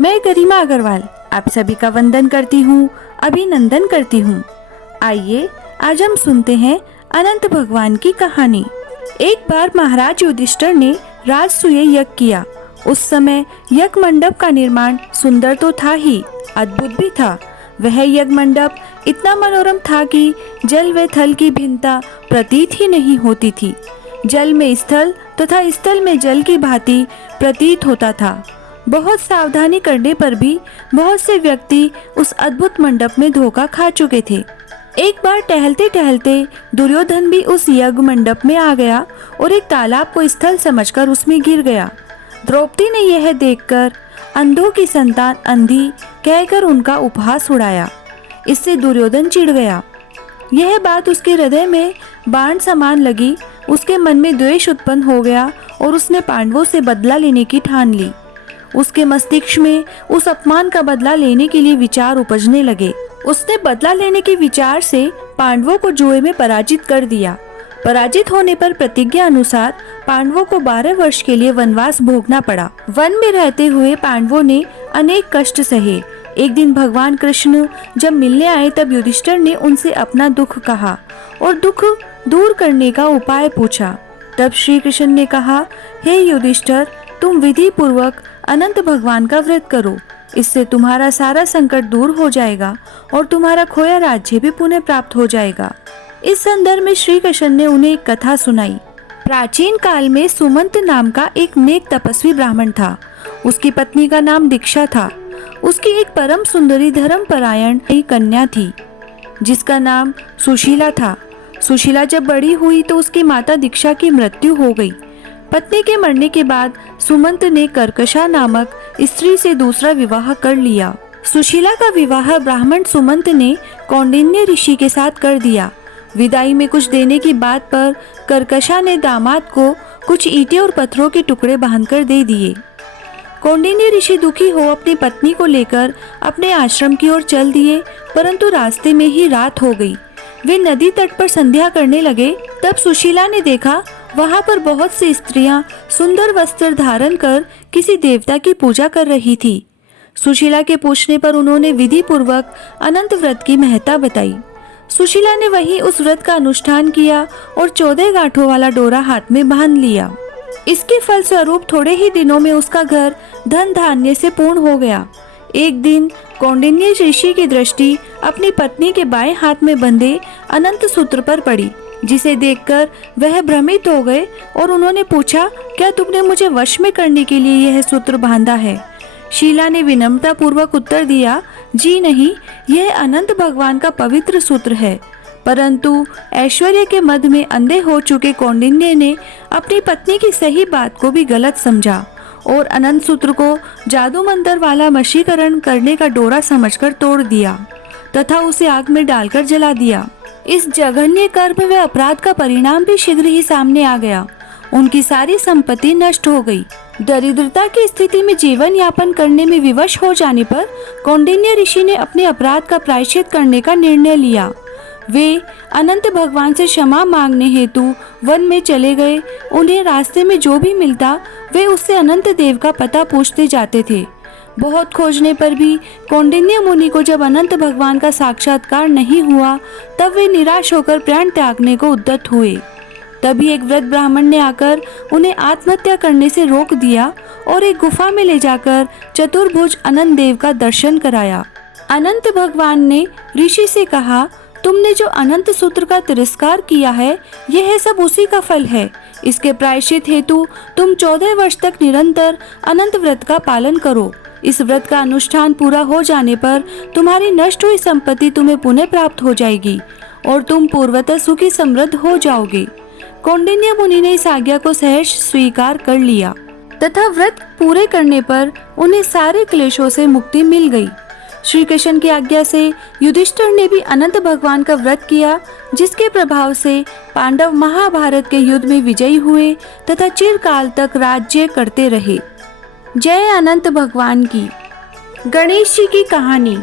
मैं गरिमा अग्रवाल आप सभी का वंदन करती हूँ, अभिनंदन करती हूँ। आइए आज हम सुनते हैं अनंत भगवान की कहानी। एक बार महाराज युधिष्ठिर ने राजसूय यज्ञ किया। उस समय यज्ञ मंडप का निर्माण सुंदर तो था ही, अद्भुत भी था। वह यज्ञ मंडप इतना मनोरम था कि जल व थल की भिन्नता प्रतीत ही नहीं होती थी। जल में स्थल तथा स्थल में जल की भांति प्रतीत होता था। बहुत सावधानी करने पर भी बहुत से व्यक्ति उस अद्भुत मंडप में धोखा खा चुके थे। एक बार टहलते टहलते दुर्योधन भी उस यज्ञ मंडप में आ गया और एक तालाब को स्थल समझकर उसमें गिर गया। द्रौपदी ने यह देखकर अंधों की संतान अंधी कहकर उनका उपहास उड़ाया। इससे दुर्योधन चिढ़ गया। यह बात उसके हृदय में बाण समान लगी। उसके मन में द्वेष उत्पन्न हो गया और उसने पांडवों से बदला लेने की ठान ली। उसके मस्तिष्क में उस अपमान का बदला लेने के लिए विचार उपजने लगे। उसने बदला लेने के विचार से पांडवों को जुए में पराजित कर दिया। पराजित होने पर प्रतिज्ञा अनुसार पांडवों को 12 वर्ष के लिए वनवास भोगना पड़ा। वन में रहते हुए पांडवों ने अनेक कष्ट सहे। एक दिन भगवान कृष्ण जब मिलने आए तब युधिष्ठिर ने उनसे अपना दुख कहा और दुख दूर करने का उपाय पूछा। तब श्री कृष्ण ने कहा, हे युधिष्ठिर, तुम विधि पूर्वक अनंत भगवान का व्रत करो। इससे तुम्हारा सारा संकट दूर हो जाएगा और तुम्हारा खोया राज्य भी पुनः प्राप्त हो जाएगा। इस संदर्भ में श्री कृष्ण ने उन्हें एक कथा सुनाई। प्राचीन काल में सुमंत नाम का एक नेक तपस्वी ब्राह्मण था। उसकी पत्नी का नाम दीक्षा था। उसकी एक परम सुंदरी धर्मपरायण कन्या थी जिसका नाम सुशीला था। सुशीला जब बड़ी हुई तो उसकी माता दीक्षा की मृत्यु हो गई। पत्नी के मरने के बाद सुमंत ने कर्कशा नामक स्त्री से दूसरा विवाह कर लिया। सुशीला का विवाह ब्राह्मण सुमंत ने कौंडिन्य ऋषि के साथ कर दिया। विदाई में कुछ देने की बात पर कर्कशा ने दामाद को कुछ ईंटें और पत्थरों के टुकड़े बांधकर दे दिए। कौंडिन्य ऋषि दुखी हो अपनी पत्नी को लेकर अपने आश्रम की ओर चल दिए, परंतु रास्ते में ही रात हो गई। वे नदी तट पर संध्या करने लगे। तब सुशीला ने देखा वहां पर बहुत सी स्त्रियां सुंदर वस्त्र धारण कर किसी देवता की पूजा कर रही थी। सुशीला के पूछने पर उन्होंने विधि पूर्वक अनंत व्रत की महत्ता बताई। सुशीला ने वहीं उस व्रत का अनुष्ठान किया और 14 गांठों वाला डोरा हाथ में बांध लिया। इसके फलस्वरूप थोड़े ही दिनों में उसका घर धन धान्य से पूर्ण हो गया। एक दिन कौंडिन्य ऋषि की दृष्टि अपनी पत्नी के बाएं हाथ में बंधे अनंत सूत्र पर पड़ी, जिसे देखकर वह भ्रमित हो गए और उन्होंने पूछा, क्या तुमने मुझे वश में करने के लिए यह सूत्र बांधा है? शीला ने विनम्रता पूर्वक उत्तर दिया, जी नहीं, यह अनंत भगवान का पवित्र सूत्र है। परंतु ऐश्वर्य के मद में अंधे हो चुके कौंडिन्य ने अपनी पत्नी की सही बात को भी गलत समझा और अनंत सूत्र को जादू मंत्र वाला वशीकरण करने का डोरा समझकर तोड़ दिया तथा उसे आग में डालकर जला दिया। इस जघन्य कर्म व अपराध का परिणाम भी शीघ्र ही सामने आ गया। उनकी सारी संपत्ति नष्ट हो गई। दरिद्रता की स्थिति में जीवन यापन करने में विवश हो जाने पर कौंडिन्य ऋषि ने अपने अपराध का प्रायश्चित करने का निर्णय लिया। वे अनंत भगवान से क्षमा मांगने हेतु वन में चले गए। उन्हें रास्ते में जो भी मिलता वे उससे अनंत देव का पता पूछते जाते थे। बहुत खोजने पर भी कौंडिन्य मुनि को जब अनंत भगवान का साक्षात्कार नहीं हुआ तब वे निराश होकर प्राण त्यागने को उद्यत हुए। तभी एक वृद्ध ब्राह्मण ने आकर उन्हें आत्महत्या करने से रोक दिया और एक गुफा में ले जाकर चतुर्भुज अनंत देव का दर्शन कराया। अनंत भगवान ने ऋषि से कहा, तुमने जो अनंत सूत्र का तिरस्कार किया है यह सब उसी का फल है। इसके प्रायश्चित हेतु तुम 14 वर्ष तक निरंतर अनंत व्रत का पालन करो। इस व्रत का अनुष्ठान पूरा हो जाने पर तुम्हारी नष्ट हुई संपत्ति तुम्हें पुनः प्राप्त हो जाएगी और तुम पूर्वतः सुखी समृद्ध हो जाओगे। कौंडिन्य मुनि ने इस आज्ञा को सहर्ष स्वीकार कर लिया तथा व्रत पूरे करने पर उन्हें सारे क्लेशों से मुक्ति मिल गई। श्री कृष्ण की आज्ञा से युधिष्ठिर ने भी अनंत भगवान का व्रत किया, जिसके प्रभाव से पांडव महाभारत के युद्ध में विजयी हुए तथा चिरकाल तक राज्य करते रहे। जय अनंत भगवान की। गणेश जी की कहानी।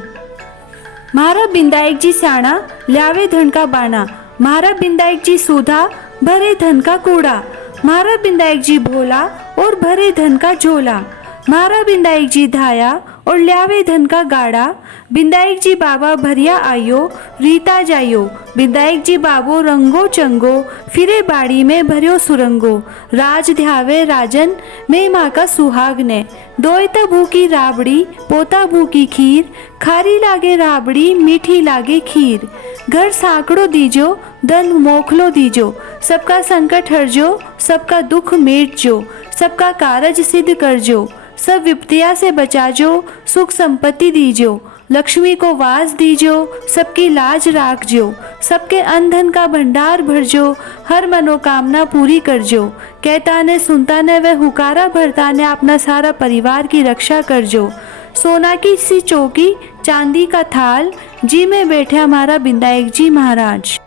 महाराज बिंदायक जी साणा ल्यावे धन का बाना, महाराज बिंदायक जी सूधा भरे धन का कूड़ा, महाराज बिंदायक जी भोला और भरे धन का झोला, महाराज बिंदायक जी धाया और ल्यावे धन का गाड़ा। बिंदायक जी बाबा भरिया आयो, रीता जायो। बिंदायक जी बाबो रंगो चंगो, फिरे बाड़ी में भरियो सुरंगो। राज ध्यावे राजन, मैं माँ का सुहाग ने। दोयता भूकी राबड़ी, पोता भूकी खीर। खारी लागे राबड़ी, मीठी लागे खीर। घर साकड़ो दीजो, धन मोखलो दीजो। सबका संकट हरजो, सबका दुख मेटजो। सबका कारज सिद्ध करजो, सब विपत्तिया से बचाजो। सुख संपत्ति दीजो, लक्ष्मी को वास दीजो। सबकी लाज राखजो, सबके अनधन का भंडार भरजो। हर मनोकामना पूरी करजो। कहता ने सुनता ने वह हुकारा भरता ने, अपना सारा परिवार की रक्षा करजो। सोना की सी चौकी, चांदी का थाल, जी में बैठे हमारा बिंदायक जी महाराज।